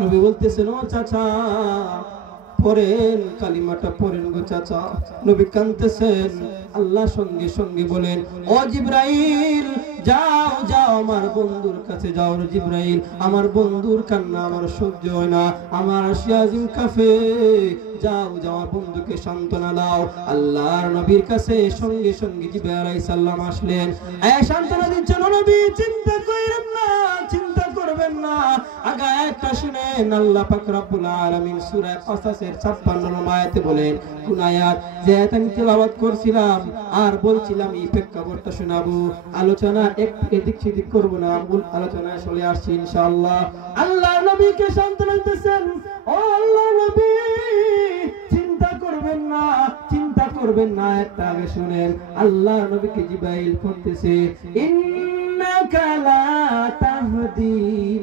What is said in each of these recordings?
নবী বলতেছেন ও চাচা পড়েন কালিমাটা পড়েন গো চাচা। নবী কাঁদতেছেন। আল্লাহ সঙ্গে সঙ্গে বলেন ও জিবরাইল যাও যাও আমার বন্ধুর কাছে যাও রে জিবরাইল, আমার বন্ধুর কান্না আমার সহ্য হয় না, আমার আরশে আজিম কাঁপে, যাও যাও আমার বন্ধুকে সান্ত্বনা দাও। আল্লাহর নবীর কাছে সঙ্গে সঙ্গে জিবরাইল আলাইহিস সালাম আসলেন। সান্ত্বনা দিচ্ছেন নবী চিন্তা করেন না, চিন্তা করবেন না। আগে একটা শুনেন আল্লাহ পাক রব্বুল আলামিন সূরা কাসাসের 56 নম্বর আয়াতে বলেন কোন আয়াত যে আয়াত আমি তেলাওয়াত করছিলাম আর বলছিলাম এই প্রেক্ষাপটটা শোনাবো, আলোচনা এদিক সেদিক করব না, মূল আলোচনায় চলে আসছি ইনশাআল্লাহ। আল্লাহ নবীকে সান্ত্বনা দিতেছেন ও আল্লাহ নবী চিন্তা করবেন না, চিন্তা করবেন না। একটা আগে শুনেন আল্লাহ নবীকে জিবরাইল বলতেছে ইন্নাকা লা তাহদি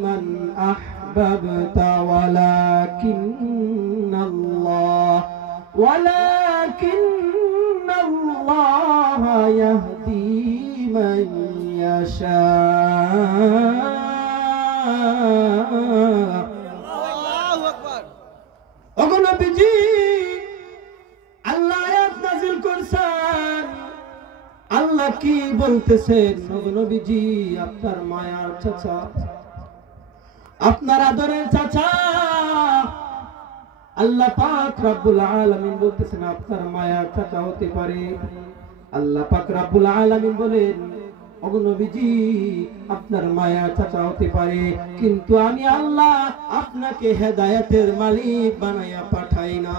মান আহবাবতা ওয়ালাকিন্নাল্লাহ ইয়াহদি মান ইয়াশা। আল্লাহু আকবার। ওগো নবীজি আল্লাহ আয়াত নাযিল করছেন। আল্লাহ কি বলতেছেন ওগো নবীজি আপনার মায়ার চাচা, আপনার আদরের চাচা আল্লাহ পাক রব্বুল আলামিন বলতেছেন আপনার মায়ার চাচা হতে পারে। আল্লাহ পাক রব্বুল আলামিন বলেন ওগো নবীজি আপনার মায়ার চাচা হতে পারে, কিন্তু আমি আল্লাহ আপনাকে হেদায়েতের মালিক বানায়া পাঠাই না।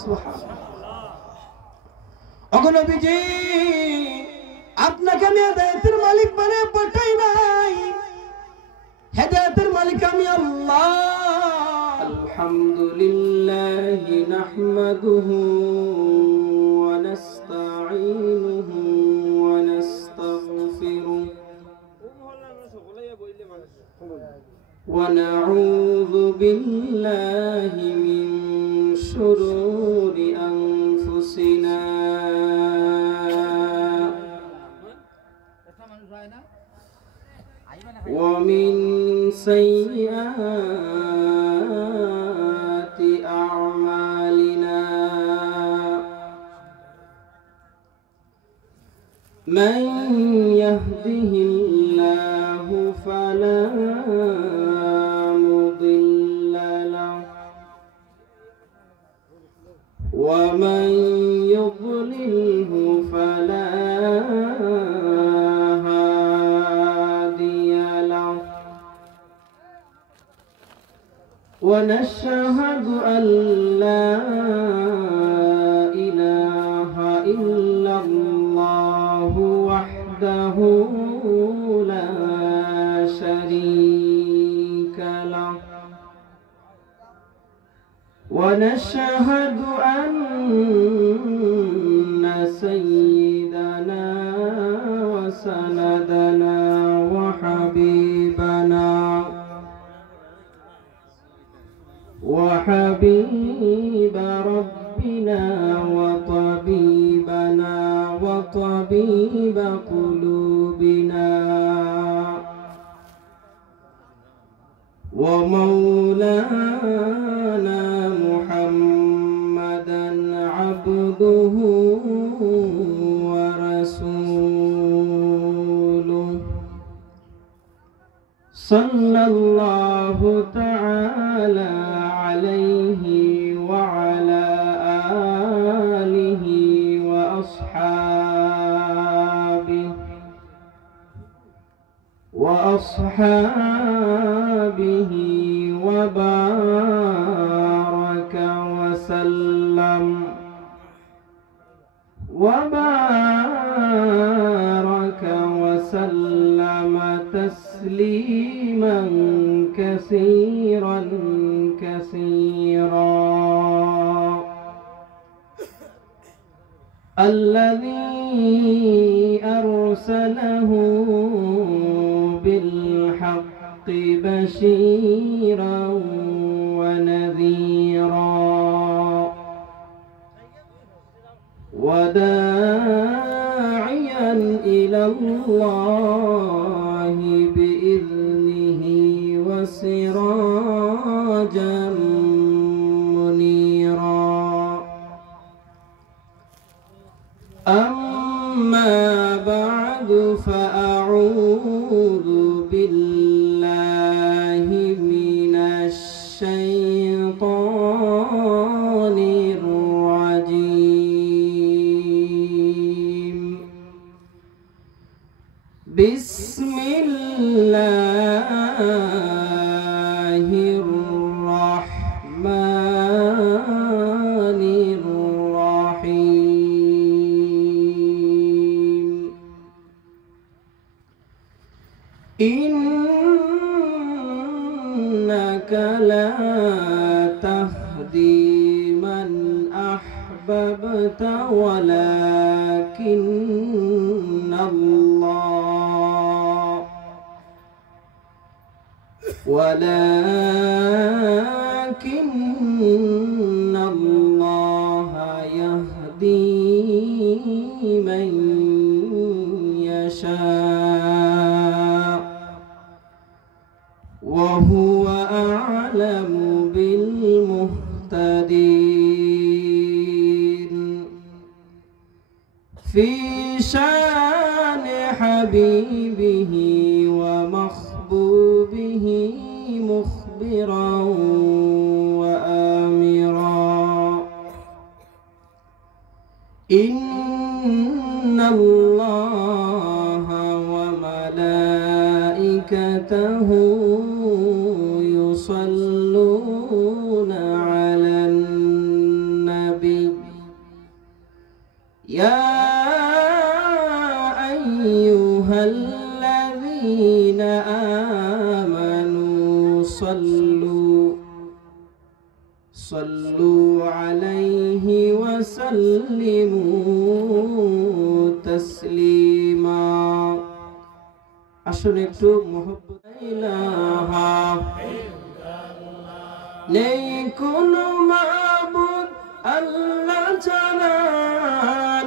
সুবহানাল্লাহ। ওগো নবীজি আপনাকে আমি হেদায়েতের মালিক বানায়া পাঠাই নাই, হেদায়েতের মালিক আমি আল্লাহ। আলহামদুলিল্লাহি নাহমাদুহু ওয়া নাস্তাঈনুহু ওয়া নাস্তাগফিরুহু ওয়া নাউযু বিল্লাহি মিন শুরুরি আনফুসিনা ومن سيئات أعمالنا من يهده الله فلا مضل له ومن يضلله فلا ونشهد أن لا إله إلا الله وحده لا شريك له ونشهد أن سيدنا وسندنا وحبيب ربنا وطبيبنا وطبيب قلوبنا ومولانا محمدا عبده ورسوله صلى الله تعالى عليه وعلى آله وأصحابه وبارك وسلم تسليما كثيرا كثيرا. الذي أرسله بالحق بشيرا ونذيرا وداعيا إلى الله بإذنه وسراجا سراجا منيرا أما بعد فأعوذ بالله من الشيطان الرجيم بسم الله الرحمن الرحيم إنك لا تهدي من أحببت ولكن الله يهدي من يشاء وهو أعلم بالمهتدين في شان حبيبه ومحبوبه مخبرا وآمرا إن الله وملائكته يصلون على النبي يا أيها الذين آمنوا صلوا عليه وسلموا تسليما আসলে একটু মোহব্বত ইলাহা নেই কোনো মাবুদ আল্লাহ ছাড়া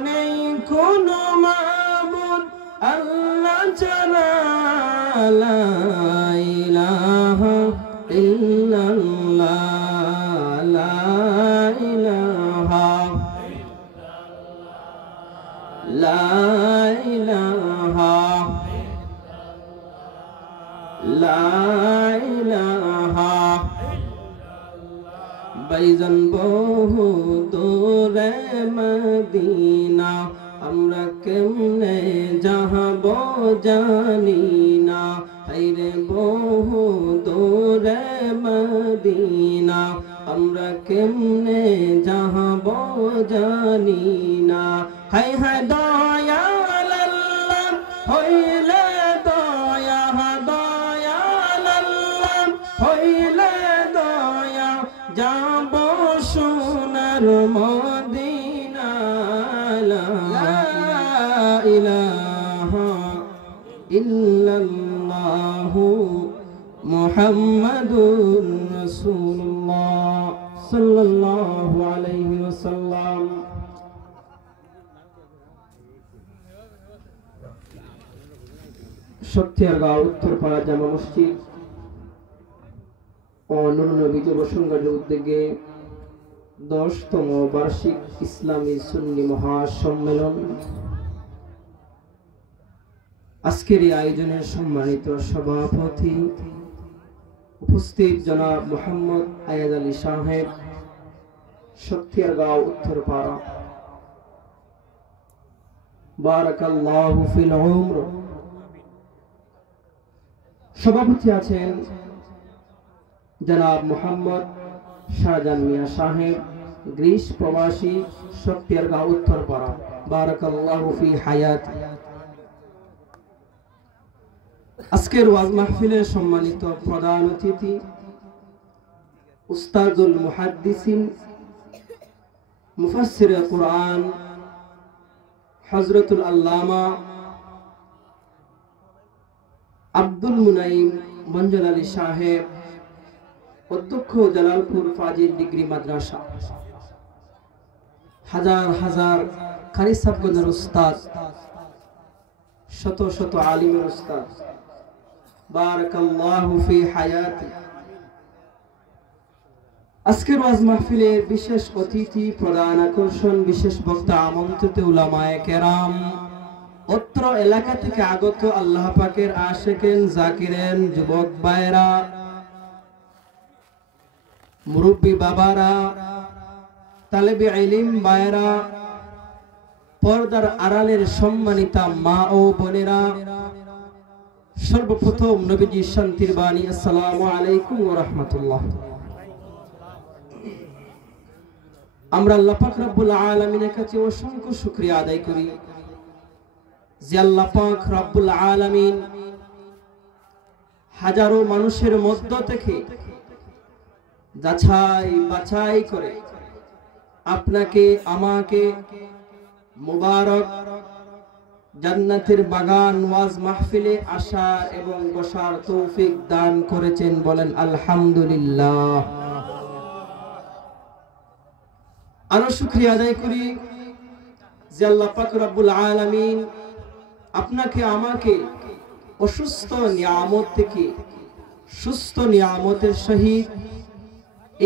নেই কোনো মাবুদ আল্লাহ ছাড়া লা ইলাহা ইল্লাল্লাহ লা ইলাহা লা ইলাহা লা ইলাহা বাইজান বহু দূরে মদিনা আমরা কেমনে যাহব জানি না হায়রে বহু দূরে মদিনা আমরা কেমনে যাহব জানি না হায় হায় দয়াল আল্লাহ হইলে দয়া দয়াল আল্লাহ হইলে দয়া যাব সোনার মদিনা লা ইলাহা ইল্লাল্লাহ মুহাম্মাদুর রাসূলুল্লাহ সাল্লাল্লাহু আলাইহি ওয়াসাল্লাম সত্যিয়ারগাঁও উত্তরপাড়া জামা মসজিদ ও নুরনবী যুব সংঘের উদ্যোগে 10তম বার্ষিক ইসলামী সুন্নি মহাসম্মেলন আজকের এই আয়োজনের সম্মানিত সভাপতি উপস্থিত জনাব মোহাম্মদ আয়াজ আলী সাহেব সত্যিয়ারগাঁও উত্তরপাড়া বারাকাল্লাহু ফিল উমর সভাপতি আছেন জনাব মোহাম্মদ শাহজাহান মিয়া সাহেব গ্রিস প্রবাসী সত্যিয়ারগাঁও উত্তরপাড়া বারাকাল্লাহু ফি হায়াত আজকের ওয়াজ মাহফিলের সম্মানিত প্রধান অতিথি উস্তাদুল মুহাদ্দিসিন মুফাসসিরে কুরআন হযরতুল আল্লামা আব্দুল মুনাইম মঞ্জুর আলী সাহেব অধ্যক্ষ জালালপুর ফাজিল ডিগ্রি মাদ্রাসা হাজার হাজার কারি সাবগণের উস্তাদ শত শত আলিমের উস্তাদ বারাকাল্লাহু ফি হায়াতি আজকের ওয়াজ মাহফিলের বিশেষ অতিথি, প্রধান আকর্ষণ, বিশেষ বক্তা, আমন্ত্রিত উলামায়ে কেরাম, অত্র এলাকা থেকে আগত আল্লাহ পাকের আশিকিন জাকিরিন, যুবক ভাইরা, মুরব্বী বাবারা, তালেবে ইলম ভাইরা, পর্দার আড়ালের সম্মানিতা মা ও বোনেরা, সর্বপ্রথম নবীজি শান্তির বাণী, আসসালামু আলাইকুম ওয়া রাহমাতুল্লাহ। আমরা আল্লাহ পাক রব্বুল আলামিনের কাছে অসংখ্য শুকরিয়া আদায় করি যে আল্লাহ পাক রব্বুল আলামিন হাজারো মানুষের মধ্য থেকে যাচাই বাছাই করে আপনাকে আমাকে মুবারক জান্নাতের বাগান ওয়াজ মাহফিলে আসার এবং বসার তৌফিক দান করেছেন। বলেন আলহামদুলিল্লাহ। আরো শুকরিয়া আদায় করি যে আল্লাহ পাক রব্বুল আলামিন আপনাকে আমাকে অসুস্থ নিয়ামত থেকে সুস্থ নিয়ামতের সহিত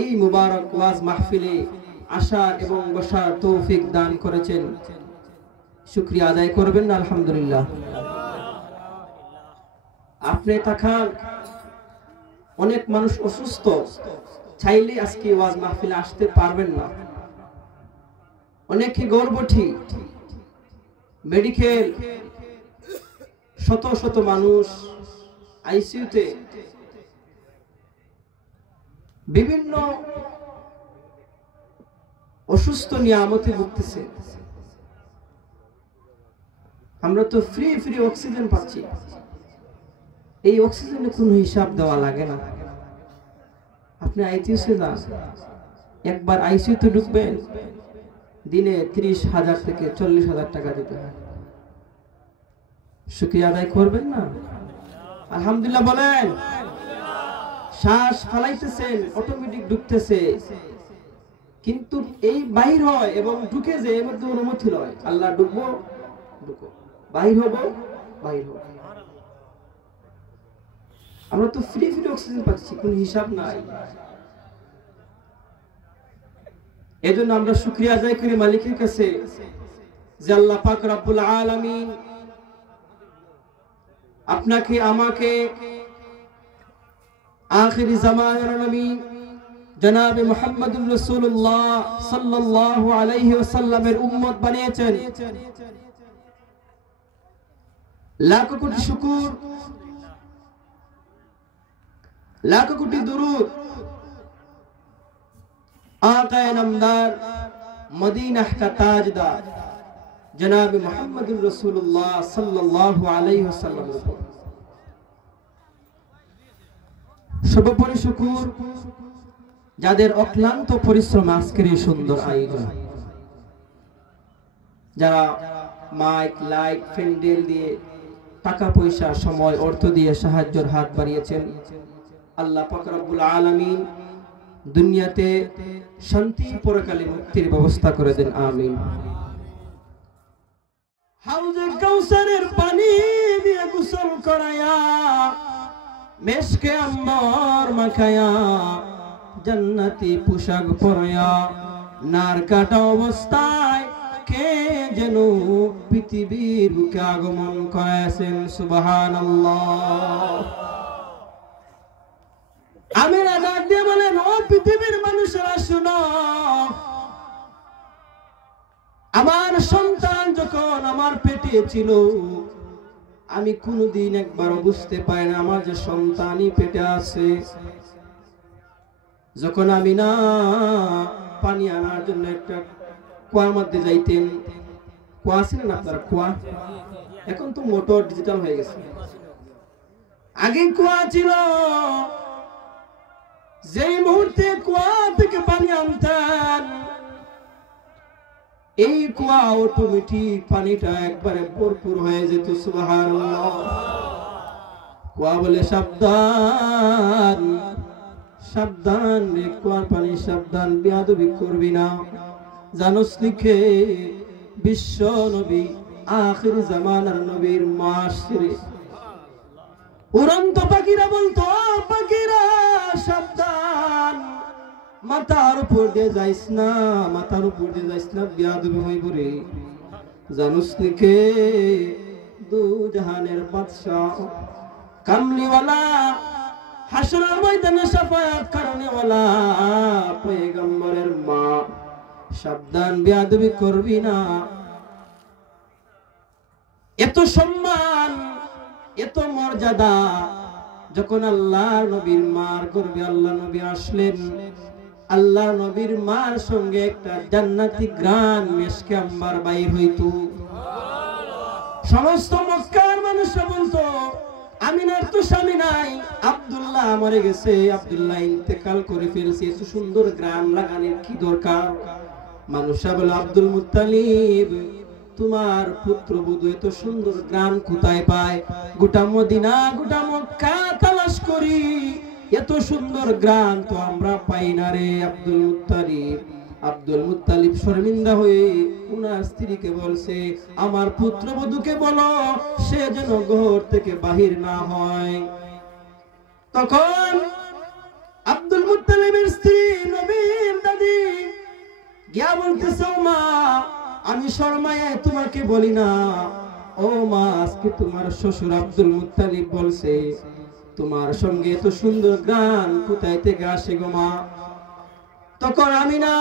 এই মুবারক ওয়াজ মাহফিলে আসার এবং বসার তৌফিক দান করেছেন। শুকরিয়া আদায় করবেন না আলহামদুলিল্লাহ। আপনি তাকান, অনেক মানুষ অসুস্থ, চাইলে আজকে ওয়াজ মাহফিলে আসতে পারবেন না। অনেকে গর্ভবতী, মেডিকেল, শত শত মানুষ আইসিইউতে, বিভিন্ন অসুস্থ নিয়ামতে ভুগতেছে। আমরা তো ফ্রি অক্সিজেন পাচ্ছি। এই অক্সিজেনের কোনো হিসাব দেওয়া লাগে না। আপনি আইসিইউতে যান, একবার আইসিইউতে ঢুকবেন, দিনে 30,000 থেকে 40,000 টাকা দিতে হয়। শুকরিয়া আদায় করবেন না আলহামদুলিল্লাহ বলেন। শ্বাস ফালাইতেছেন, অটোমেটিক ঢুকতেছে, কিন্তু এই বাহির হয় এবং ঢুকে যে এর মধ্যে অনুমতি লয়। আল্লাহ ঢুকবো, ঢুকো, বাহির হবো, বাহির হবো। আমরা তো ফ্রি অক্সিজেন পাচ্ছি, কোনো হিসাব নাই। এজন্য আমরা শুকরিয়া আদায় করি মালিকের কাছে যে আল্লাহ পাক রব্বুল আলামিন আপনাকে আমাকে আখিরি জামানার নবী জনাবে মুহাম্মদুর রাসূলুল্লাহ সাল্লাল্লাহু আলাইহি ওয়াসাল্লামের উম্মত বানিয়েছেন। লাখ কোটি শুকর, লাখ কোটি দুরূদ आक़ाए नामदार, मदीना का ताजदार जनाब मुहम्मदुर रसूलुल्लाह सल्लल्लाहु अलैहि वसल्लम। সর্বোপরি শুকর যাদের অক্লান্ত পরিশ্রম আজকের এই সুন্দর আয়োজন, যারা মাইক, লাইট, প্যান্ডেল দিয়ে টাকা পয়সা, সময়, অর্থ দিয়ে সাহায্যের হাত বাড়িয়েছেন। আল্লাহ পাক রব্বুল আলামিন দুনিয়াতে শান্তি, পরকালে মুক্তির ব্যবস্থা করে দেন, আমিন। হাউজে কাউসারের পানি দিয়ে গোসল করায়া, মেশকে আম্বর মাখায়া, জান্নাতি পোশাক পরায়া, নার কাটা অবস্থায় কে যেন পৃথিবীর বুকে আগমন করাইছেন। সুবহানাল্লাহ। আমিরা ডাক দিয়ে বলেন, ও পৃথিবীর মানুষেরা শুনো, আমার সন্তান যখন আমার পেটে ছিল, আমি কোনোদিন একবারও বুঝতে পারি না আমার যে সন্তানই পেটে আছে। যখন আমি না পানি আনার জন্য একটা কুয়ার মধ্যে যাইতেন, কুয়া ছিলেন আপনারা? কুয়া এখন তো মোটর, ডিজিটাল হয়ে গেছে। আগে কুয়া ছিল, যেই মুহূর্তে কুয়া থেকে পানি আনতেন, এই কুয়া অটোমেটিক পানিটা একবারে ভরপুর হয়ে যেত। সুবহানাল্লাহ। কুয়া বলে সাবধান, সাবধান রে কুয়ার পানি, সাবধান, বেয়াদবি করবি না। জানোস লিখে বিশ্ব নবী, আখির জামানার নবীর মাসরে উড়ন্ত পাখিরা বলতো, পাখিরা সাবধান, মাথার উপর দিয়ে যাইস না, মাথার উপর দিয়ে যাইস না, বিয়াদবি হইব রে। জানুস নিকে দু জাহানের বাদশাহ কামলিওয়ালা হাসরের ময়দানে শাফায়াত করনেওয়ালা পয়গম্বরের মা, সাবধান বিয়াদবি করবি না। এত সম্মান, এত মর্যাদা যখন আল্লাহর নবীর মার করবে। আল্লাহ নবী আসলেন, আল্লাহ নবীর মার সঙ্গে একটা জান্নাতি গ্রান মেশকে আম্বার বাইর হইতো। সমস্ত মক্কার মানুষরা বলতো আমিনার তো স্বামী নাই, আব্দুল্লাহ মরে গেছে, আব্দুল্লাহ ইন্তেকাল করে ফেলছে, এত সুন্দর গ্রান লাগানোর কি দরকার? মানুষরা বলে আব্দুল মুত্তালিব তোমার পুত্রবধূ এত সুন্দর গ্রান কোথায় পায়? গোটা মদিনা গোটা মক্কা তালাশ করি, এত সুন্দর গ্রান তো আমরা পাই না রে আব্দুল মুত্তালিব। আব্দুল মুত্তালিব শর্মিন্দা হয়ে উনার স্ত্রীকে বলছে আমার পুত্রবধূকে বলো সে যেন ঘর থেকে বাহির না হয়। তখন আব্দুল মুত্তালিবের স্ত্রী নবীর দাদি গিয়া বলতেছে ও মা আমি শর্মায় তোমাকে বলি না, ও মা আজকে তোমার শ্বশুর আব্দুল মুত্তালিব বলছে তোমার সঙ্গে এত সুন্দর গান কোথায় থেকে আসে গো মা? তখন আমিনা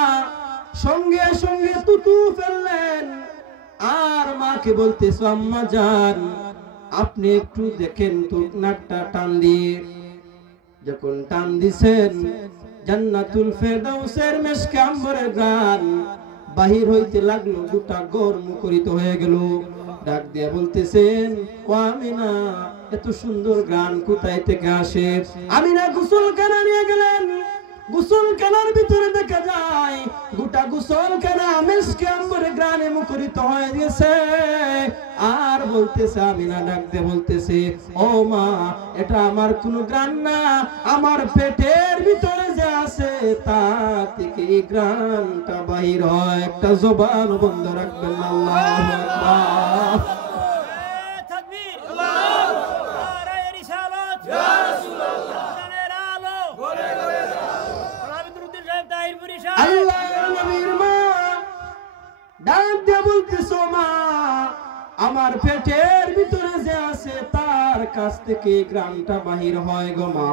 সঙ্গে সঙ্গে তুতু ফেললেন আর মাকে বলতেছো আম্মা জান আপনি একটু দেখেন তো নাকটা টান দিয়ে। যখন টান দিছেন জান্নাতুল ফেরদাউসের মেশকে আম্বরের গান বাহির হইতে লাগলো, গোটা ঘর মুখরিত হয়ে গেল। ডাক দিয়া বলতেছেন ও আমিনা এত সুন্দর গান কোথায় থেকে আসে? আমিনা গোসলখানা নিয়ে গেলেন, গোসলখানার ভিতরে দেখা যায় গোটা গোসলখানা মেশকে আম্বরের গানে মুখরিত হয়ে গেছে। আর বলতেছে আমিনা ডাক দিয়ে বলতেছে ও মা এটা আমার কোনো গান না, আমার পেটের ভিতরে যে আছে তা থেকে এই গানটা বাহির হয়। একটা জবান বন্ধ রাখবেন না। আল্লাহু আকবার, তাকবীর, আল্লাহু আকবার, রিসালাত ইয়া রাসূলুল্লাহ, জানের আলো ঘরে ঘরে রাবিদুদ্দিন সাহেব তাহিরপুরি সাহেব। আল্লাহর নবীর মা ডাক দিয়ে বলতেছো মা আমার পেটের ভিতরে যে আছে তার কাছ থেকে গ্রামটা বাহির হয় গো মা।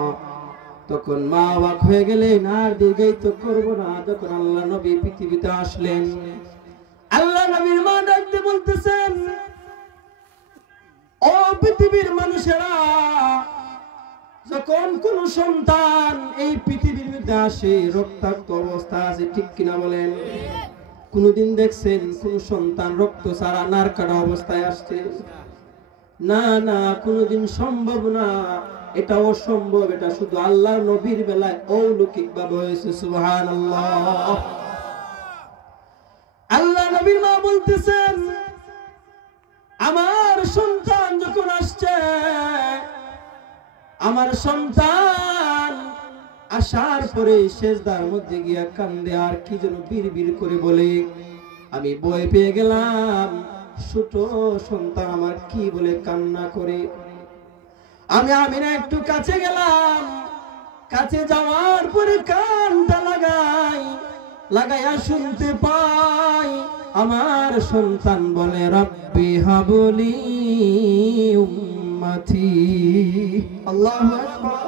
তখন মা অবাক হয়ে গেলেন, আর দীর্ঘায়িত করব না। যখন আল্লাহ নবী পৃথিবীতে আসলেন আল্লাহ নবীর মা ডাক দিয়ে বলতেছেন ও পৃথিবীর মানুষেরা, যখন কোন সন্তান এই পৃথিবীর মধ্যে আসে রক্তাক্ত অবস্থা আছে, ঠিক কিনা বলেন? কোনদিন দেখছেন কোন সন্তান রক্ত ছাড়া নারকাটা অবস্থায় আসছে? না না, কোনদিন সম্ভব না, এটা অসম্ভব। এটা শুধু আল্লাহর নবীর বেলায় অলৌকিক ভাবে হয়েছে। সুবহানাল্লাহ। আল্লাহ নবীর মা বলতেছেন আমার সন্তান যখন আসছে, আমার সন্তান আসার পরে সেজদার মধ্যে গিয়া কান্দে আর কি যেন বিড়বিড় করে বলে, আমি ভয় পেয়ে গেলাম ছোট সন্তান আমার কি বলে কান্না করে। আমি আমিনা একটু কাছে গেলাম, কাছে যাওয়ার পরে কানটা লাগাইয়া শুনতে পাই আমার সন্তান বলে রব্বি হাবলি উম্মতি। আল্লাহু আকবার।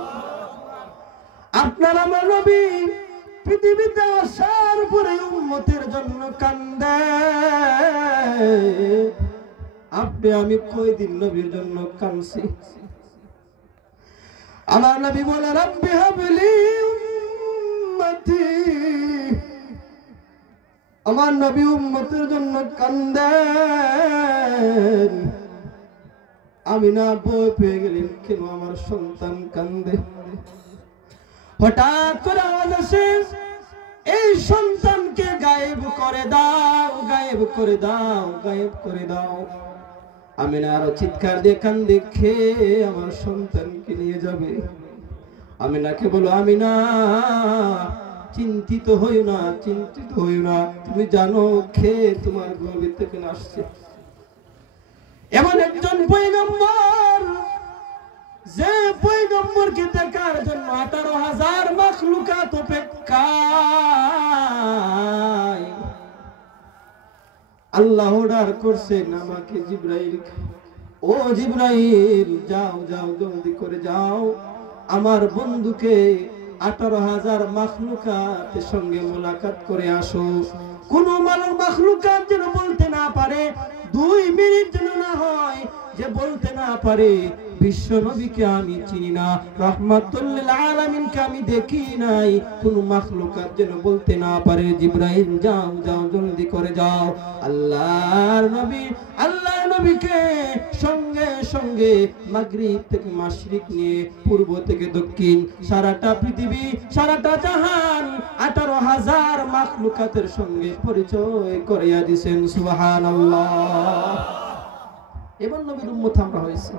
আপনার আমার নবী পৃথিবীতে আসার পরে উম্মতের জন্য কান্দে, আপনি আমি কয়দিন নবীর জন্য কাঁদছি? আমার নবী বলে রব্বি হাবলি উম্মতি, আমার নবী উম্মতের জন্য কান্দেন। আমি না ভয় পেয়ে গেলেন কেন আমার সন্তান কান্দে। হঠাৎ করে আওয়াজ আসে এই সন্তানকে গায়েব করে দাও, গায়েব করে দাও, গায়েব করে দাও। আমি না আরো চিৎকার দিয়ে কান্দে খেয়ে আমার সন্তানকে নিয়ে যাবে। আমি নাকে বলো আমি না চিন্তিত হইও না, চিন্তিত হইও না, তুমি জানো খেয়ে তোমার গর্ভের থেকে আসছে। এমন একজন পয়গম্বর যে পয়গম্বরকে দেখার জন্য 18,000 মাখলুকাত অপেক্ষা আল্লাহ অর্ডার করছেন আমাকে, জিবরাইল, ও জিবরাইল যাও যাও জলদি করে যাও, আমার বন্ধুকে 18,000 মাখলুকাতের সঙ্গে মোলাকাত করে আসো। কোন মাখলুকাত যেন বলতে না পারে, 2 মিনিট যেন না হয় যে বলতে না পারে বিশ্ব নবীকে আমি চিনি না, রাহমাতুল লিল আলামিনকে আমি দেখি নাই, কোন মাখলুকাত যেন বলতে না পারে জিবরাইল যাও যাও জলদি করে যাও। আল্লাহর নবীকে সঙ্গে সঙ্গে মাগরিব থেকে মাশরিক নিয়ে পূর্ব থেকে দক্ষিণ সারাটা পৃথিবী সারাটা জাহান 18,000 মাখলুকাতের সঙ্গে পরিচয় করিয়ে দিয়েছেন। সুবহানাল্লাহ। এবার নবীর উম্মত আমরা হয়েছে।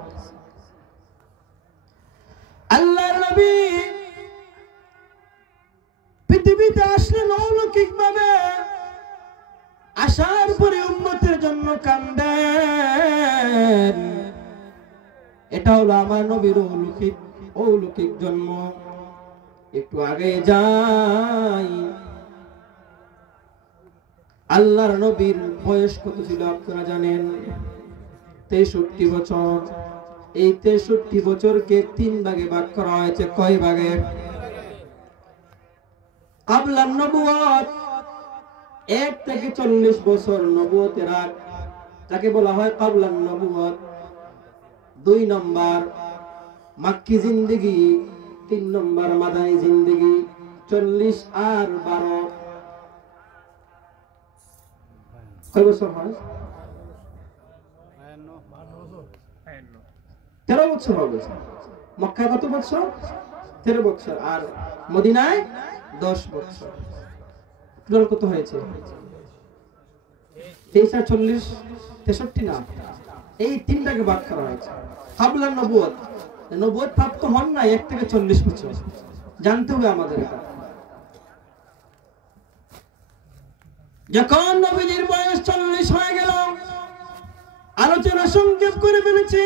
আল্লাহর নবী পৃথিবীতে আসলেন অলৌকিক ভাবে, আসার পরে উম্মতের জন্য কান্দেন। এটা হলো আমার নবীর অলৌকিক জন্ম। একটু আগে যাই, আল্লাহর নবীর বয়স কত ছিল আপনারা জানেন? 63 বছর। এই 63 বছরকে 3 ভাগে ভাগ করা হয়েছে। কয় ভাগে? ক্বাবলান নবুয়ত 1 থেকে 40 বছর নবুয়তের আগ, তাকে বলা হয় ক্বাবলান নবুয়ত। 2 নম্বর মাক্কি জিন্দেগি, 3 নম্বর মাদানী জিন্দেগি। 40 আর 12 কয় বছর হয়? 13 বছর হবে। মক্কায় কত বছর? 13 বছর। আর মদিনায় 10 বছর। টোটাল কত হয়েছে? 23 আর 40 63 না, এই 3টাকে ভাগ করা হয়েছে। ক্বাবলান নবুয়ত, নবুয়ত প্রাপ্ত হন না 1 থেকে 40 বছর, জানতে হবে আমাদের এটা। যখন নবীজির বয়স 40 হয়ে গেল, আলোচনা সংক্ষেপ করে ফেলেছি।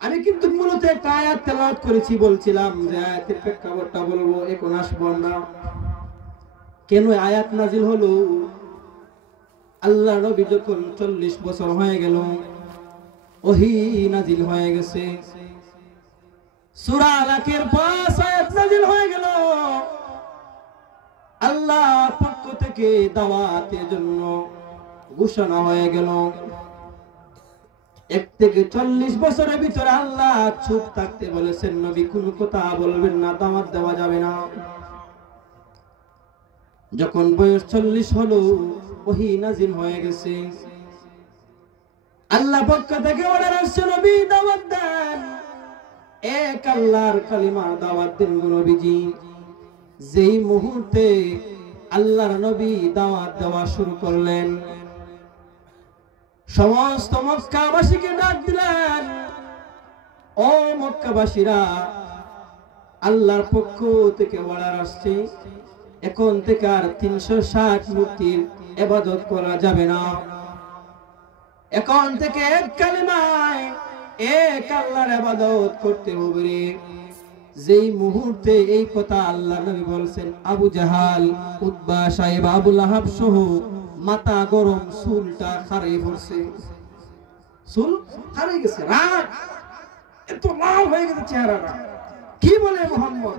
আমি কিন্তু মূলত একটা আয়াত তেলাওয়াত করেছি, বলছিলাম যে আয়াতের প্রেক্ষাপটটা বলবো, এখন আসবো না। কেন আয়াত নাজিল হলো? আল্লাহ নবী যখন 40 বছর হয়ে গেল, ওহী নাজিল হয়ে গেছে। সূরা আলাকের 5 আয়াত নাজিল হয়ে গেল। আল্লাহ পক্ষ থেকে দাওয়াতের জন্য ঘোষণা হয়ে গেল। 1 থেকে 40 বছরের ভিতরে আল্লাহ চুপ থাকতে বলেছেন, নবী কোনো কথা বলবেন না, দাওয়াত দেওয়া যাবে না। যখন বয়স 40 হলো, ওহী নাজিল হয়ে গেছে। আল্লাহ পক্ষ থেকে অর্ডার আসছে, নবী দাওয়াত দেন, এক আল্লাহর কালিমা দাওয়াত দেন নবীজি। যেই মুহূর্তে আল্লাহর নবী দাওয়াত দেওয়া শুরু করলেন, সমস্ত মক্কাবাসীকে ডাক দিলেন, ও মক্কাবাসীরা, আল্লাহর পক্ষ থেকে অর্ডার আসছে, এখন থেকে আর 360 মূর্তির ইবাদত করা যাবে না। এখন থেকে এক কালিমায় এক আল্লাহর ইবাদত করতে হবে। যেই মুহূর্তে এই কথা আল্লাহর নবী বলছেন, আবু জাহাল, উতবা, সাইবা, আবু লাহাব সহ মাথা গরম, চুলটা খাড়াই পড়ছে। চুল খাড়াই গেছে, রাগ এত লাল হয়ে গেছে চেহারাটা। কি বলে মুহাম্মদ?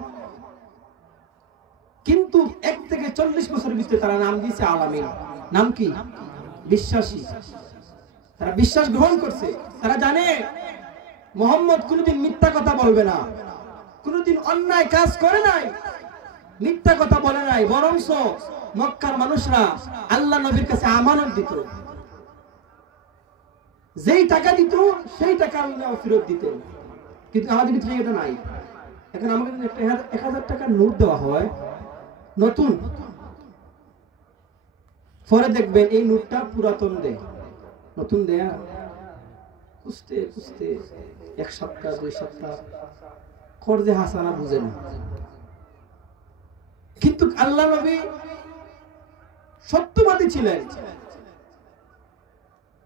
কিন্তু 1 থেকে 40 বছরের ভিতরে তারা নাম দিয়েছে আলামিন। নাম কি? বিশ্বাসী। তারা বিশ্বাস গ্রহণ করছে। তারা জানে মুহাম্মদ কোনদিন মিথ্যা কথা বলবে না, কোনদিন অন্যায় কাজ করে নাই, মিথ্যা কথা বলে নাই। বরংস মক্কার মানুষরা আল্লাহ নবীর কাছে আমানত দিত। যেই টাকা দিত সেই টাকা আল্লাহ ফেরত দিতেন। কিন্তু আমাদের ভিতরে এটা নাই। এখন আমাকে যদি একটা 1000 টাকার নোট দেওয়া হয় নতুন, পরে দেখবেন এই নোটটা পুরাতন দেয়, নতুন দেয়া খুঁজতে খুঁজতে 1 সপ্তাহ 2 সপ্তাহ খরচে হাসানা বুঝে না। কিন্তু আল্লাহ নবী সত্যবাদী ছিলেন।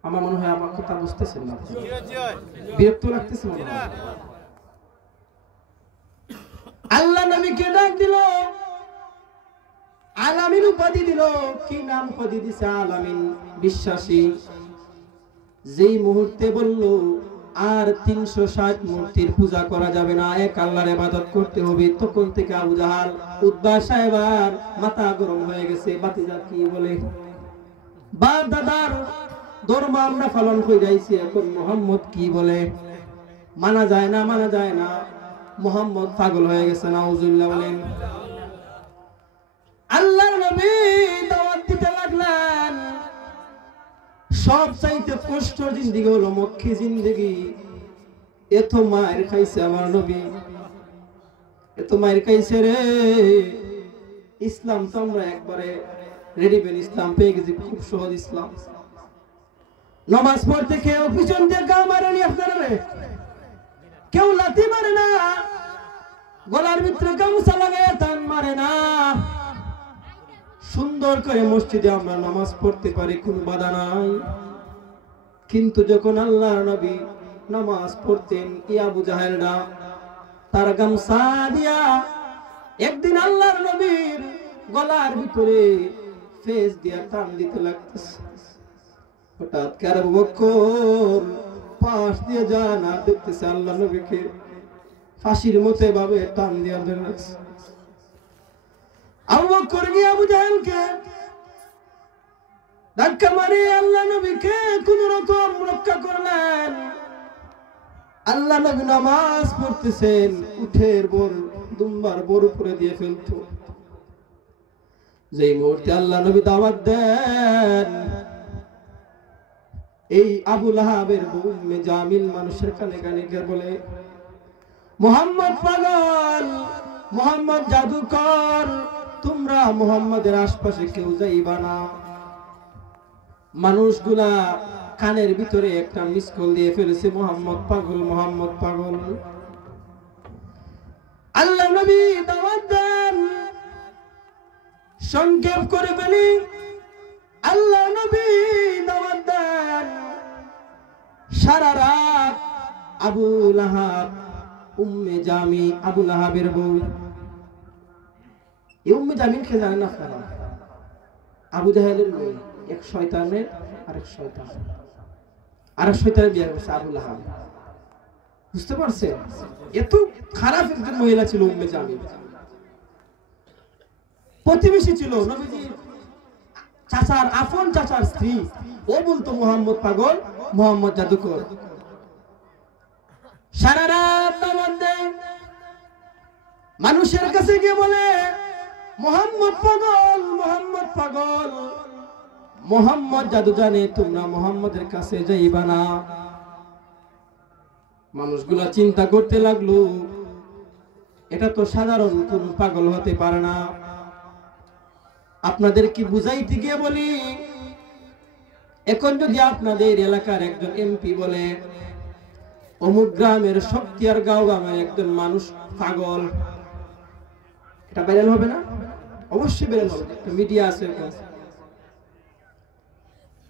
আমার মনে হয় আমার কথা বুঝতেছেন না, বিরক্ত লাগতেছে মনে হয়। আল্লাহ নবীকে ডাক দিল, আলাম আলামিন উপাধি দিল। কি নাম উপাধি দিছে? আলামিন, বিশ্বাসী। যেই মুহূর্তে বলল আর 360 মূর্তির পূজা করা যাবে না, এক আল্লাহর ইবাদত করতে হবে, তখন থেকে আবু জাহাল, উতবা সাহেবার মাথা গরম হয়ে গেছে। বাতিজা কি বলে? বাপ দাদার ধর্ম আমরা পালন করে যাইছি, এখন মুহাম্মদ কি বলে? মানা যায় না, মানা যায় না। মুহাম্মদ পাগল হয়ে গেছে। নাউজুবিল্লাহ বলেন। আল্লাহর নবী দাওয়াত দিতে লাগলেন। সব চাইতে কষ্ট জিন্দেগি হলো মক্কি জিন্দেগি। এত মায়ের খাইছে আমার নবী, এত মায়ের খাইছে রে। ইসলাম তো আমরা একবারে রেডিমেড ইসলাম পেয়ে গেছি, খুব সহজ ইসলাম। নামাজ পড়তে কেউ পিছন দিয়ে গা মারেনি আপনারা রে, কেউ লাথি মারে না, গলার ভিতরে গামছা লাগায় টান মারে না। সুন্দর করে মসজিদে আমরা নামাজ পড়তে পারি, কোনো বাধা নাই। কিন্তু যখন আল্লাহর নবী নামাজ পড়তেন, আবু জাহেলরা তার গামছা দিয়া একদিন আল্লাহর নবীর গলার ভিতরে ফেস দিয়া টান দিতে লাগতেছে। হঠাৎ করে আবু বকর পাশ দিয়ে যান আর দেখতেছে আল্লাহর নবীকে ফাঁসির মতো ভাবে টান দিয়া ধরে রাখছে। আবু বকর গিয়ে আবু জাহেলকে ধাক্কা মারি আল্লাহ নবীকে কোন রকম রক্ষা করলেন। আল্লাহ নবী নামাজ পড়তেছেন, উঠের বোর দুম্বার বোর উপরে দিয়ে ফেলতো। যেই মুহূর্তে আল্লাহ নবী দাওয়াত দেন, এই আবু লাহাবের বউ উম্মে জামিল মানুষের কানে কানে গিয়ে বলে, মুহাম্মদ পাগল, মুহাম্মদ জাদুকর, তোমরা মুহাম্মাদের আশপাশে কেউ যাইবা না। মানুষগুলা কানের ভিতরে একটা মিস কল দিয়ে ফেলেছে, মুহাম্মদ পাগল, মুহাম্মদ পাগল। আল্লাহ নবী দাওয়াত দেন, সংক্ষেপ করে বলি, আল্লাহ নবী দাওয়াত দেন। সারা রাত আবু লাহাব, উম্মে জামি, আবু লাহাবের বউ। এই উম্মে জামিল কে জানেন আপনারা? আবু জাহেলের বউ, এক শয়তানের আরেক শয়তান, আরেক শয়তানের বিয়ে করছে আবু লাহাব। বুঝতে পারছেন? এত খারাপ একজন মহিলা ছিল উম্মে জামিল। প্রতিবেশী ছিল নবীজি চাচার, আপন চাচার স্ত্রী। ও বলতো মুহাম্মদ পাগল, মুহাম্মদ জাদুকর। সারা রাত দাওয়াত দেয়, মানুষের কাছে গিয়ে বলে, মুহাম্মদ পাগল, মুহাম্মদ পাগল, মুহাম্মদ জাদু জানে, তোমরা মুহাম্মদের কাছে যাইবা না। মানুষগুলা চিন্তা করতে লাগলো, এটা তো সাধারণ কোন পাগল হতে পারে না। আপনাদের কি বুঝাইতে গিয়ে বলি, এখন যদি আপনাদের এলাকার একজন এমপি বলে, অমুক গ্রামের শক্তিয়ার গাঁও গ্রামের একজন মানুষ পাগল, এটা ভাইরাল হবে না? অবশ্যই ভাইরাল হবে, মিডিয়া আছে।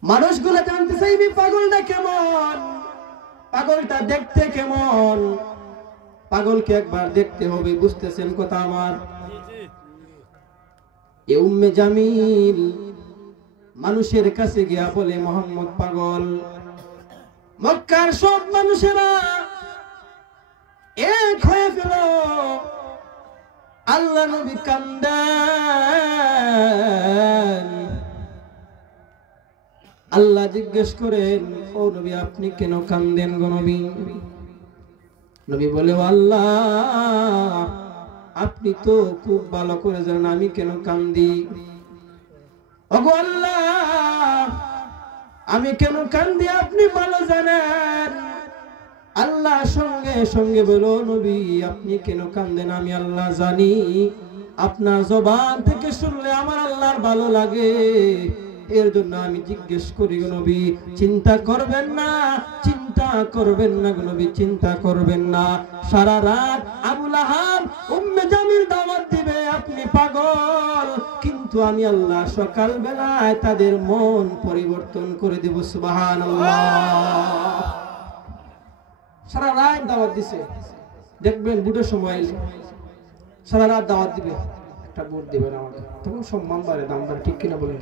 মানুষগুলো জানতে চাইবে পাগলটা কেমন, পাগলটা দেখতে কেমন। পাগলকে একবার দেখতে হবে, বুঝতেছেন কথা আমার? এ উম্মে জামিল মানুষের কাছে গিয়া বলে, মুহাম্মদ পাগল। মক্কার সব মানুষেরা এক হয়ে গেল। আল্লাহ নবী কান্দেন। আল্লাহ জিজ্ঞেস করেন, ও নবী আপনি কেন কান্দেন গো নবী? নবী বলে, আল্লাহ আপনি তো খুব ভালো করে জানেন আমি কেন কান্দি। ওগো আল্লাহ আমি কেন কান্দি আপনি ভালো জানেন। আল্লাহ সঙ্গে সঙ্গে বলো, নবী আপনি কেন কান্দেন আমি আল্লাহ জানি। আপনার জবান থেকে শুনলে আমার আল্লাহর ভালো লাগে, এর জন্য আমি জিজ্ঞেস করি গো নবী। চিন্তা করবেন না, চিন্তা করবেন না গো নবী, চিন্তা করবেন না। সারা রাত আবু লাহাব উম্মে জামিল দাওয়াত দিবে আপনি পাগল, কিন্তু আমি আল্লাহ সকাল বেলায় তাদের মন পরিবর্তন করে দেব। সুবহানাল্লাহ। সারা রাত দাওয়াত দিছে, দেখবেন বুটের সময় সারা রাত দাওয়াত দিবে, একটা ভোট দিবেন আমাকে। তখন সম্মান বাড়ে, দাম বাড়ে, ঠিক কিনা বলেন?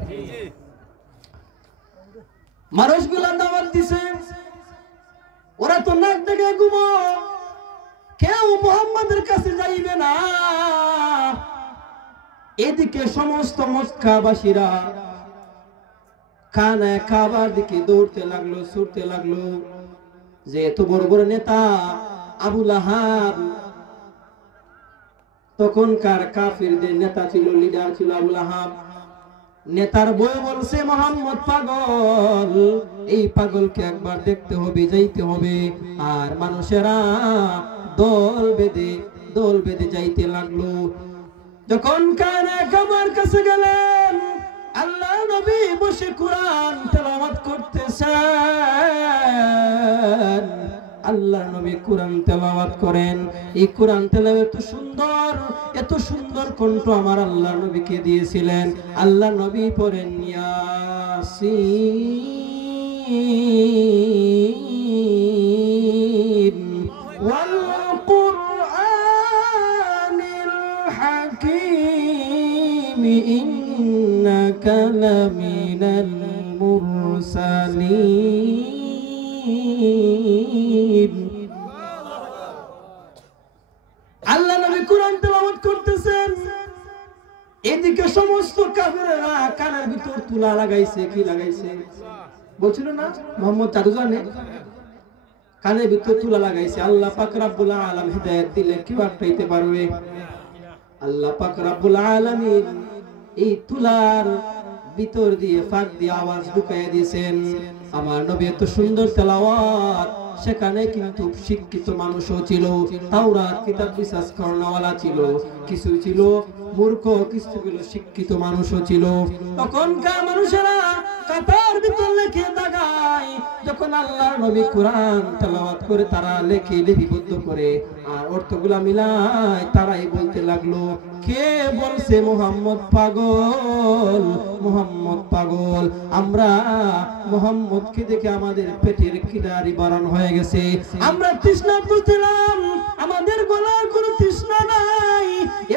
মানুষগুলা দাওয়াত দিছে, ওরা তো নাক ডেকে ঘুমো, কেউ মুহাম্মাদের কাছে যাইবে না। এদিকে সমস্ত মক্কাবাসীরা খানা খাবার দিকে দৌড়তে লাগলো, ছুটতে লাগলো। যে এত বড় বড় নেতা আবু লাহাব, তখনকার কাফিরদের নেতা ছিল, লিডার ছিল আবু লাহাব। নেতার বই বলছে মোহাম্মদ পাগল, এই পাগলকে একবার দেখতে হবে, যাইতে হবে। আর মানুষেরা দল বেঁধে যাইতে লাগলো। যখন কানে খাবার কাছে গেলেন, আল্লাহ নবী বসে কোরআন তেলাওয়াত করতেছেন। আল্লাহ নবী কোরআন তেলাওয়াত করেন। এই কোরআন তেলাওয়াত এত সুন্দর কণ্ঠ আমার আল্লাহ নবীকে দিয়েছিলেন। আল্লাহ নবী পড়েন ইয়াসিন ওয়াল কুরআনিল হাকীম ইন্নাকা লামিনাল মুরসালিন। আল্লাহ নবী কোরআন তেলাওয়াত করতেছেন, এদিকে সমস্ত কাফেররা কানের ভিতর তুলা লাগাইছে। কি লাগাইছে বলছিল না মোহাম্মদ চাদু জানে? কানের ভিতর তুলা লাগাইছে। আল্লাহ পাক রব্বুল আলামিন হিদায়াত দিলে কি বাটাইতে পারবে? আল্লাহ পাক রব্বুল আলামিন এই তুলার ভিতর দিয়ে ফাঁক দিয়ে আওয়াজ ঢুকাইয়া দিয়েছেন। আমার নবী এত সুন্দর তেলাওয়াত, সেখানে কিন্তু শিক্ষিত মানুষও ছিল, তাওরাত কিতাব বিশ্বাস করানোওয়ালা ছিল, কিছু ছিল মূর্খ, কিছু ছিল শিক্ষিত মানুষও ছিল। তখনকার মানুষেরা কাতার ভিতর লেখে দাগায়। যখন আল্লাহর নবী কোরআন তেলাওয়াত করে, তারা লেখে লিপিবদ্ধ করে আর অর্থগুলা মিলায়, তারাই বলতে লাগলো, কে বলছে মুহাম্মদ পাগল, মুহাম্মদ পাগল। আমরা মুহাম্মদকে দেখে আমাদের পেটের খিদারি বারণ হয়ে গেছে, আমরা তৃষ্ণা বুঝলাম, আমাদের গলার কোনো তৃষ্ণা নাই।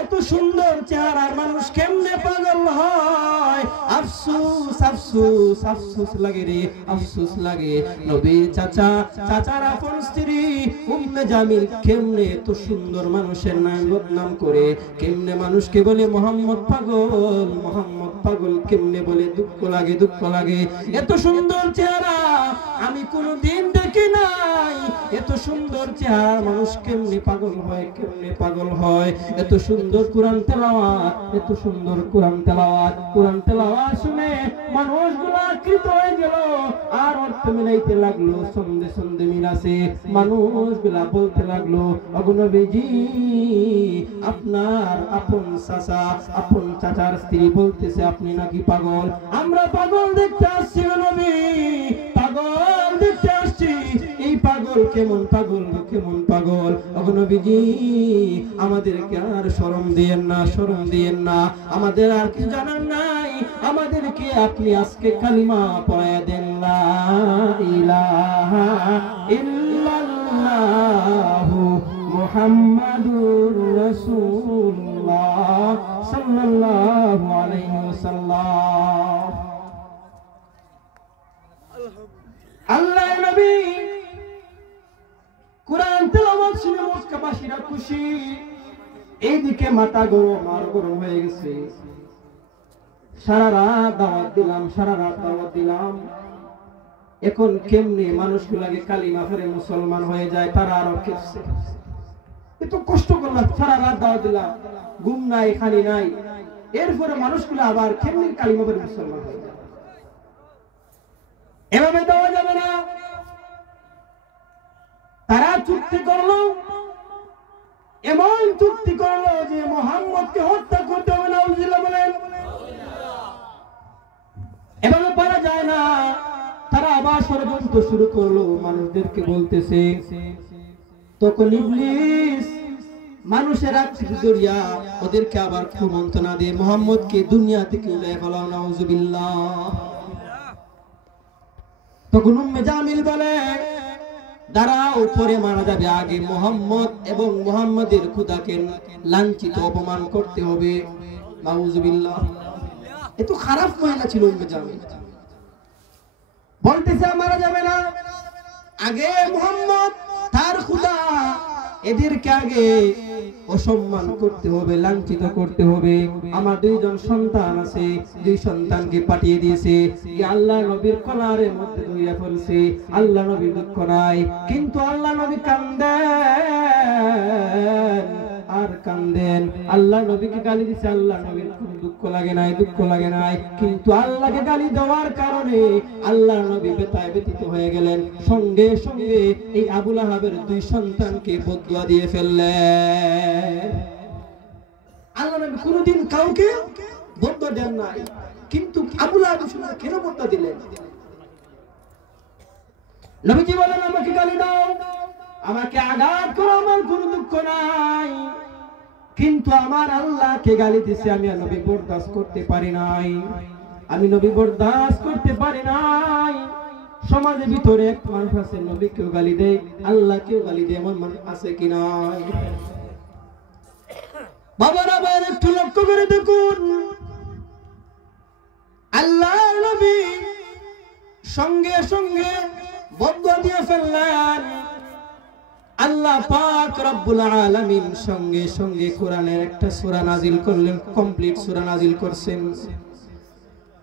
এত সুন্দর চেহারার মানুষ কেমনে পাগল হয়? আফসোস আফসোস আফসোস লাগে রে, আফসোস লাগে। নবীর চাচার আপন স্ত্রী উম্মে জামিল কেমনে এত সুন্দর মানুষের নাম বদনাম করে, কেমনে মানুষকে বলে মোহাম্মদ পাগল, মোহাম্মদ পাগল কেমনে বলে? দুঃখ লাগে, দুঃখ লাগে। এত সুন্দর চেহারা আমি কোনোদিন দেখি নাই। এত সুন্দর চেহারার মানুষ কেমনে পাগল হয়, কেমনে পাগল হয়? এত সুন্দর কোরআন তেলাওয়াত, এত সুন্দর কোরআন তেলাওয়াত। কোরআন তেলাওয়াত শুনে মানুষগুলো আকৃষ্ট হয়ে গেল আর অর্থ মিলাইতে লাগলো। সন্ধে সন্ধে মিলাছে, মানুষগুলা বলতে লাগলো, ওগো নবীজি, আপনার আপন চাচার স্ত্রী বলতেছে আপনি নাকি পাগল। আমরা পাগল দেখতে আসছি গো নবী, পাগল দেখতে আসছি। এই পাগল কেমন পাগল, কেমন পাগল? ওগো নবীজি, আমাদেরকে আর শরম দিয়েন না, শরম দিয়েন না। আমাদের আর কি জানার নাই, আমাদেরকে আপনি আজকে কালিমা পড়ায়া দেন, লা ইলাহা ইল্লাল্লাহু মুহাম্মাদুর রাসূলুল্লাহ সাল্লাল্লাহু আলাইহি ওয়াসাল্লাম। আল্লাহ নবী কোরআন তেলাওয়াত শুনে মক্কাবাসীরা খুশি, এইদিকে মাথা গরম হয়ে গেছে। সারা রাত দাওয়াত দিলাম, সারা রাত দাওয়াত দিলাম, এখন কেমনে মানুষগুলাকে কালিমা পড়ে মুসলমান হয়ে যায়? তারা আরো কেঁপছে, এত কষ্ট করলাম, সারা রাত দাওয়াত দিলাম, ঘুম নাই, খানি নাই, এরপরে মানুষগুলো আবার কেমনে কালিমা পড়ে মুসলমান হয়ে যায়? এভাবে দেওয়া যাবে না। তারা চুক্তি করলো, এমন চুক্তি করলো যে মুহাম্মদকে হত্যা করতে হবে। নাউজুবিল্লাহ বলেন। এভাবে পারা যায় না। তারা আবার ষড়যন্ত্র শুরু করলো, মানুষদেরকে বলতেছে। তখন ইবলিস মানুষের আকৃতি ধরিয়া ওদেরকে আবার কুমন্ত্রণা দিয়ে মুহাম্মদকে দুনিয়া থেকে উড়াইয়া ফেলাও। নাউজুবিল্লাহ। তখন উম্মে জামিল বলে, দাঁড়াও, পরে মারা যাবে, আগে মুহাম্মদ এবং মুহাম্মাদের খোদাকে লাঞ্ছিত অপমান করতে হবে। নাউজুবিল্লাহ। এত খারাপ মহিলা ছিল উম্মে জামিল। বলতেছে মারা যাবে না, আগে মুহাম্মদ তার খোদা, এদেরকে আগে অসম্মান করতে হবে, লাঞ্ছিত করতে হবে। আমার দুইজন সন্তান আছে, দুই সন্তানকে পাঠিয়ে দিয়েছে, আল্লাহ নবীর কলারের মধ্যে ধইয়া ফেলছে, আল্লাহ নবীর দুঃখ নাই। কিন্তু আল্লাহ নবী কান্দেন আর কান্দেন। আল্লাহ নবীকে গালি দিছে, আল্লাহ নবীর কোনো দুঃখ লাগে নাই, দুঃখ লাগে নাই। কিন্তু আল্লাহকে গালি দেওয়ার কারণে আল্লাহ নবী বেতায় ব্যতীত হয়ে গেলেন। সঙ্গে সঙ্গে এই আবু লাহাবের দুই সন্তানকে বদুয়া দিয়ে ফেললেন। আল্লাহ নবী কোনদিন কাউকে বদুয়া দেন নাই, কিন্তু আবু লাহাব কেন বদুয়া দিলেন? নবীজি বলেন, আমাকে গালি দাও, আমাকে আঘাত করো, আমার কোনো দুঃখ নাই, কিন্তু আমার আল্লাহকে গালি দিছে আমি নবী বরদাস্ত করতে পারি নাই, আমি নবী বরদাস্ত করতে পারি নাই। সমাজের ভিতরে এক মানুষ আছে, নবীকেও গালি দেয়, আল্লাহকেও গালি দেয়, এমন মানুষ আছে কি নাই? বাবারা ভাইয়েরা, একটু লক্ষ্য করে দেখুন, আল্লাহ নবী সঙ্গে সঙ্গে বদুয়া দিয়ে ফেললেন। আল্লাহ পাক রব্বুল আলামিন সঙ্গে সঙ্গে কোরআনের একটা সূরা নাজিল করলেন, কমপ্লিট সূরা নাজিল করছেন।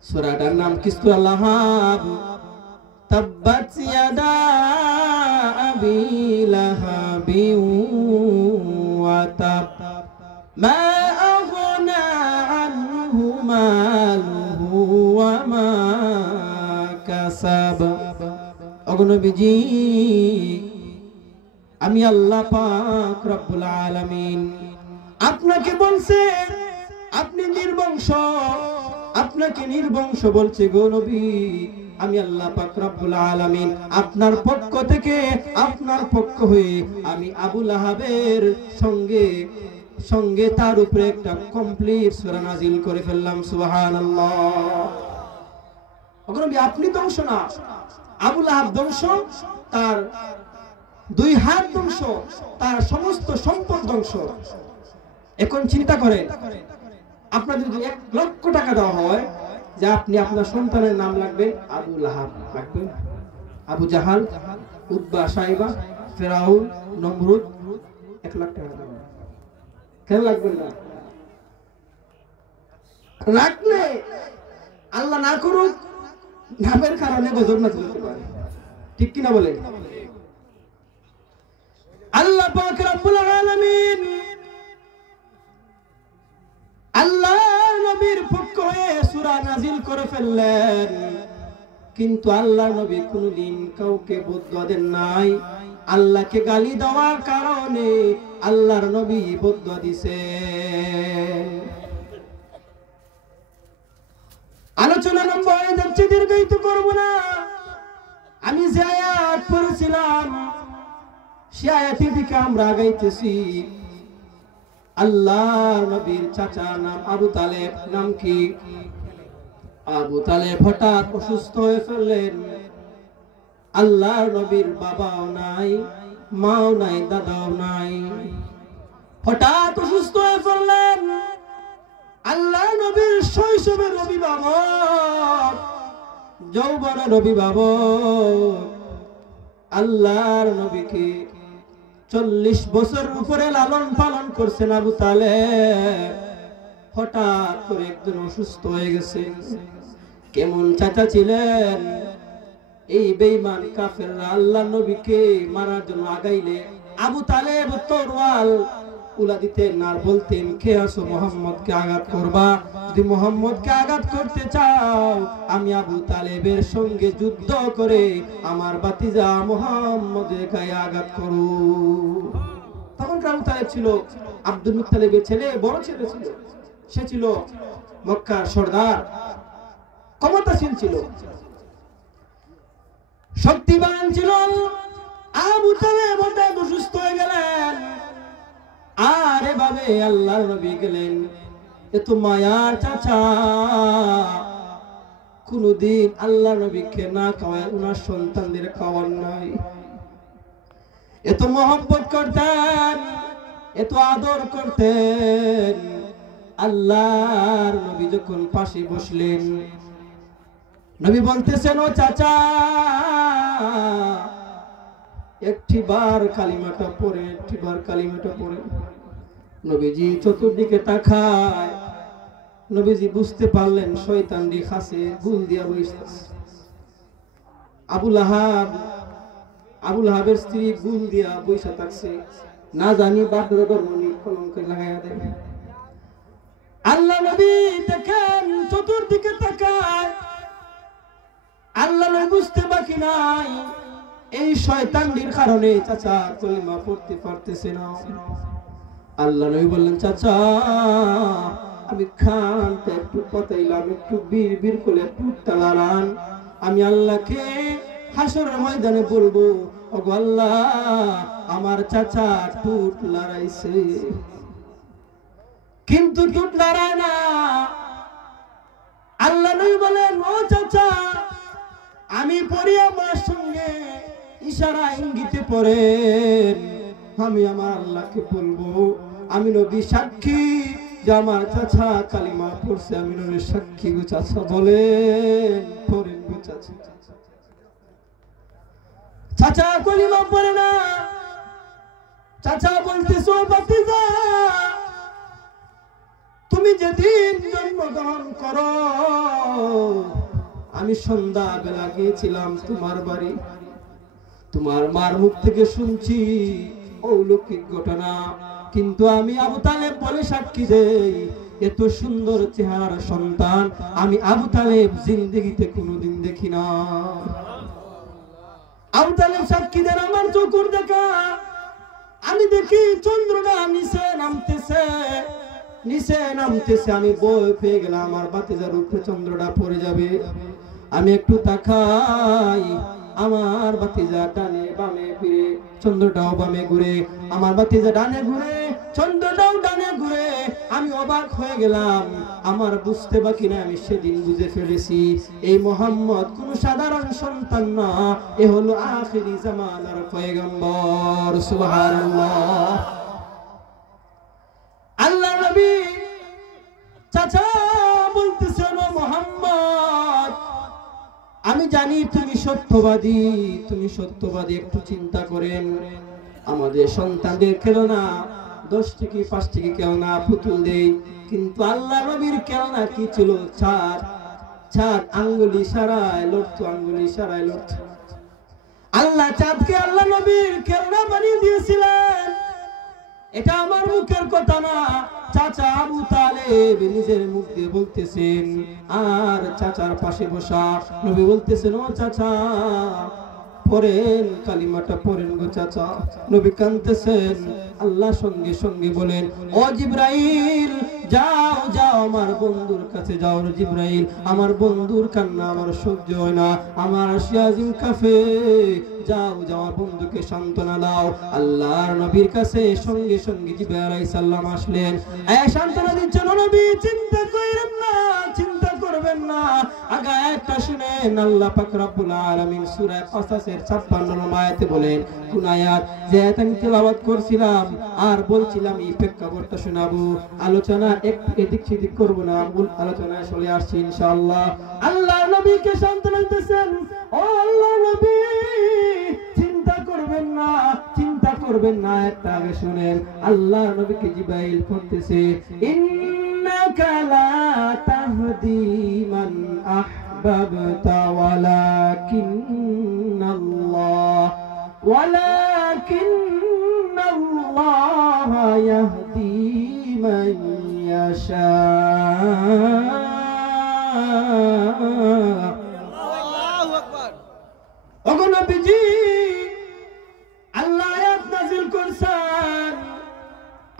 সূরাটার নাম কি? সূরা লাহাব। তাব্বাত ইয়াদা আবি লাহাবি ওয়া তাব, মা আগনা আনহু মালুহু ওয়া মা কাসাব। ওগো নবীজি, আমি আল্লাহ পাক রব্বুল আলামিন আপনাকে বলছে আপনি নির্বংশ, আপনাকে নির্বংশ বলছে গো নবী। আমি আল্লাহ পাক রব্বুল আলামিন আপনার পক্ষ থেকে, আপনার পক্ষ হয়ে আমি আবু লাহাবের সঙ্গে সঙ্গে তার উপরে একটা কমপ্লিট সূরা নাজিল করে ফেললাম। সুবহানাল্লাহ। ওগো নবী, আপনি ধ্বংস না, আবু লাহাব ধ্বংস, তার দুই হাত ধ্বংস, তার সমস্ত সম্পদ ধ্বংস। এখন চিন্তা করেন, আপনাদের যদি 1 লক্ষ টাকা দেওয়া হয় যে আপনি আপনার সন্তানের নাম লাগবে আবু লাহাব, লাগবে আবু জাহাল, উতবা, সাইবা, ফেরাউন, নমরুদ, 1 লাখ টাকা দেওয়া, কেন লাগবে না? রাখলে আল্লাহ না করুক, নামের কারণে গজব নাযিল হতে পারে, ঠিক কিনা বলেন? আল্লাহ পাক রব্বুল আলামিন আল্লাহ নবীর পক্ষ হয়ে সূরা নাজিল করে ফেললেন, কিন্তু আল্লাহ নবী কোনদিন কাউকে বদুয়া দেন নাই। আল্লাহকে গালি দেওয়ার কারণে আল্লাহর নবী বদুয়া দিয়েছেন। আলোচনা লম্বা হয়ে যাচ্ছে, দীর্ঘায়িত করব না। আমি যে আয়াত পড়েছিলাম সে আয়াতের দিকে আমরা আগাইতেছি। আল্লাহর নবীর চাচা নাম আবু তালেব। নাম কি? আবু তালেব হঠাৎ অসুস্থ হয়ে পড়লেন। আল্লাহর নবীর বাবাও নাই, মাও নাই, দাদাও নাই, হঠাৎ অসুস্থ হয়ে পড়লেন। আল্লাহর নবীর শৈশবের অভিভাবক, যৌবনের অভিভাবক আল্লাহর নবীকে 40 বছর উপরে লালন পালন করছেন আবু তালেব। হঠাৎ করে একদিন অসুস্থ হয়ে গেছে। কেমন চাচা ছিলেন! এই বেঈমান কাফেররা আল্লাহ নবীকে মারার জন্য আগাইলে আবু তালেব তরওয়াল উলা দিতেন আর বলতেন, কে আসো মুহাম্মদকে আঘাত করবা? যদি মুহাম্মদকে আঘাত করতে চাও, আমি আবু তালেবের সঙ্গে যুদ্ধ করে আমার ভাতিজা মুহাম্মদের গায়ে আঘাত করো। তখন আবু তালেব ছিল আব্দুল মুত্তালিবের ছেলে, বড় ছেলে ছিল। সে ছিল মক্কার সর্দার, ক্ষমতাশীল ছিল, শক্তিবান ছিল। আবু তালেব হঠাৎ অসুস্থ হয়ে গেলেন, আর এভাবে আল্লাহর নবী গেলেন। এত মায়ার চাচা কোনদিন আল্লাহ নবীকে না খাওয়ায় ওনার সন্তানদের খাওয়ার নাই। এত মহব্বত করতেন, এত আদর করতেন। আল্লাহর নবী যখন পাশে বসলেন, নবী বলতেছেন, ও চাচা একটিবার কালিমাটা পড়ে, একটিবার কালিমাটা পড়ে। নবীজি চতুর্দিকে তাকায়, নবীজি বুঝতে পারলেন শয়তানটি খাসে গুল দিয়া বসতেছে। আবুল আহাবের স্ত্রী গুল দিয়া বইসা থাকছে, না জানি বাপের ধর্মনি কলঙ্ক লাগাইয়া দেবে। আল্লাহ নবী দেখেন চতুর্দিকে তাকায়, আল্লাহ নবী বুঝতে বাকি নাই এই শয়তানটির কারণে চাচা কলিমা পড়তে পারতেছে না। আল্লাহ নবী বললেন, চাচা আমি খানটা একটু পাতাইলাম, একটু বীর বীর করে একটু তালারান, আমি আল্লাহকে হাসরের ময়দানে বলবো, ওগো আল্লাহ আমার চাচা টুট লড়াইছে, কিন্তু টুট লড়ায় না। আল্লাহ নবী বলেন, ও চাচা আমি পড়ি আমার সঙ্গে ইশারা ইঙ্গিতে পড়েন, আমি আমার আল্লাহকে বলবো, আমি নবী সাক্ষী যে আমার চাচা কালিমা পড়ছে, আমি নবী সাক্ষী গো চাচা বলেন পড়েন গো চাচা। চাচা কালিমা পড়ে না, চাচা বলতেছো ভাতিজা তুমি যেদিন জন্মগ্রহণ করো আমি সন্ধ্যা বেলা গিয়েছিলাম তোমার বাড়ি, তোমার মার মুখ থেকে শুনছি অলৌকিক ঘটনা, কিন্তু আমি আবু তালেব বলে সাক্ষী দেই এত সুন্দর চেহারার সন্তান আমি আবু তালেব জিন্দেগিতে কোনোদিন দেখি না। আবু তালেব সাক্ষী দেন আমার চোখের দেখা, আমি দেখি চন্দ্রটা নিচে নামতেছে, নিচে নামতেছে, আমি বই পেয়ে গেলাম আমার বাতিজার উপরে চন্দ্রটা পড়ে যাবে। আমি একটু তাকাই, আমার বাতিজা ডানে বামে ফিরে, চন্দ্রটাও বামে ঘুরে, আমার বাতিজা ডানে ঘুরে, চন্দ্রটাও ডানে ঘুরে। আমি অবাক হয়ে গেলাম, আমার বুঝতে বাকি না, আমি সেদিন বুঝে ফেলেছি এই মোহাম্মদ কোন সাধারণ সন্তান না, এ হলো আখিরি জামানার পয়গম্বর। সুবহানাল্লাহ। আল্লাহ নবী চাচা বলতেছেন, ও মোহাম্মদ আমি জানি তুমি সত্যবাদী, তুমি সত্যবাদী, একটু চিন্তা করেন আমাদের সন্তানদের খেলনা 10 থেকে 5 থেকে খেলনা পুতুল দেই, কিন্তু আল্লাহ নবীর খেলনা কি ছিল? চাঁদ আঙ্গুলি ইশারায় লড়তো, আঙ্গুলি ইশারায় লড়তো। আল্লাহ চাঁদকে আল্লাহ নবীর খেলনা বানিয়ে দিয়েছিলেন। এটা আমার মুখের কথা না, চাচা আবু তালেব নিজের মুখ দিয়ে বলতেছেন, আর চাচার পাশে বসা নবী বলতেছেন, ও চাচা পড়েন কালিমাটা পড়েন গো চাচা। নবী কাঁদতেছেন, আল্লাহ সঙ্গে সঙ্গে বলেন, ও জিবরাইল যাও যাও আমার বন্ধুর কাছে যাও। জিবরাইল আমার বন্ধুর কান্না আমার সহ্য হয় না, আমার সিয়াজিম কাফে, যাও যাও আমার বন্ধুকে সান্ত্বনা দাও। আল্লাহর নবীর কাছে সঙ্গে সঙ্গে জিবরাইল আলাইহিস সালাম আসলেন, এই সান্ত্বনা দিচ্ছেন, নবী চিন্তা করেন না, চিন্তা করবেন না। আগে একটা শুনেন, আল্লাহ পাক রব্বুল আলামিন সূরা কাসাসের 56 নম্বর আয়াতে বলেন, কোন আয়াত যে আয়াত আমি তেলাওয়াত করছিলাম আর বলছিলাম এই প্রেক্ষাপটটা শোনাবো, আলোচনা একটু এদিক সেদিক করব না, মূল আলোচনায় চলে আসছি ইনশাআল্লাহ। আল্লাহ নবীকে সান্ত্বনা দিতেছেন, ও আল্লাহ নবী চিন্তা করবেন না, চিন্তা করবেন না। একটা আগে শুনেন, আল্লাহ নবীকে জিবরাইল বলতেছে, ইন্নাকা লা তাহদি মান আহবাবতা ওয়ালাকিন্নাল্লাহ ইয়াহদি মান ইয়াশা। আল্লাহু আকবার। ওগো নবীজি আল্লাহ আয়াত নাযিল করছেন,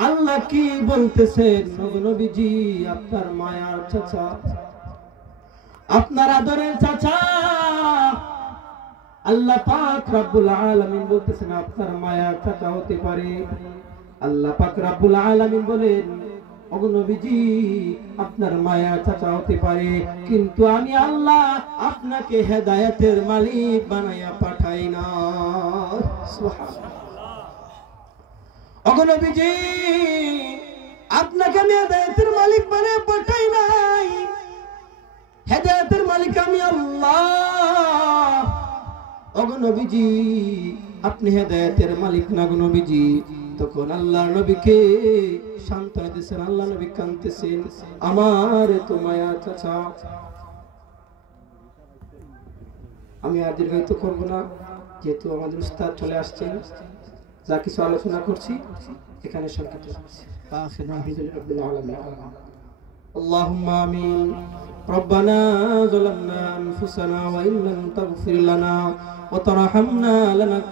আল্লাহ কি বলতেছেন? ওগো নবীজি আপনার মায়ার চাচা, আপনার আদরের চাচা আল্লাহ পাক রব্বুল আলামিন বলতেছেন আপনার মায়ার চাচা হতে পারে। আল্লাহ পাক রব্বুল আলামিন বলেন, ওগো নবীজি আপনার মায়ার চাচা হতে পারে, কিন্তু আমি আল্লাহ আপনাকে হেদায়েতের মালিক বানাইয়া পাঠাই না। সুবহানাল্লাহ। ওগো নবীজি আপনাকে আমি হেদায়েতের মালিক বানিয়ে পাঠাই নাই, হেদায়েতের মালিক আমি আল্লাহ। ওগো নবীজি আপনি হেদায়েতের মালিক না গো নবীজি। তখন আল্লাহ নবীকে সান্ত্বনা দিয়েছেন, আল্লাহ নবী কাঁদতেছেন, আমার তো মায়া চাচা। আমি আর দীর্ঘায়িত করবো না, যেহেতু আমাদের উস্তাদ চলে আসছেন, যা কিছু আলোচনা করছি এখানে সংক্ষিপ্ত করছি। اللهم آمين. ربنا ظلمنا أنفسنا وإن لم تغفر لنا وترحمنا لنكونن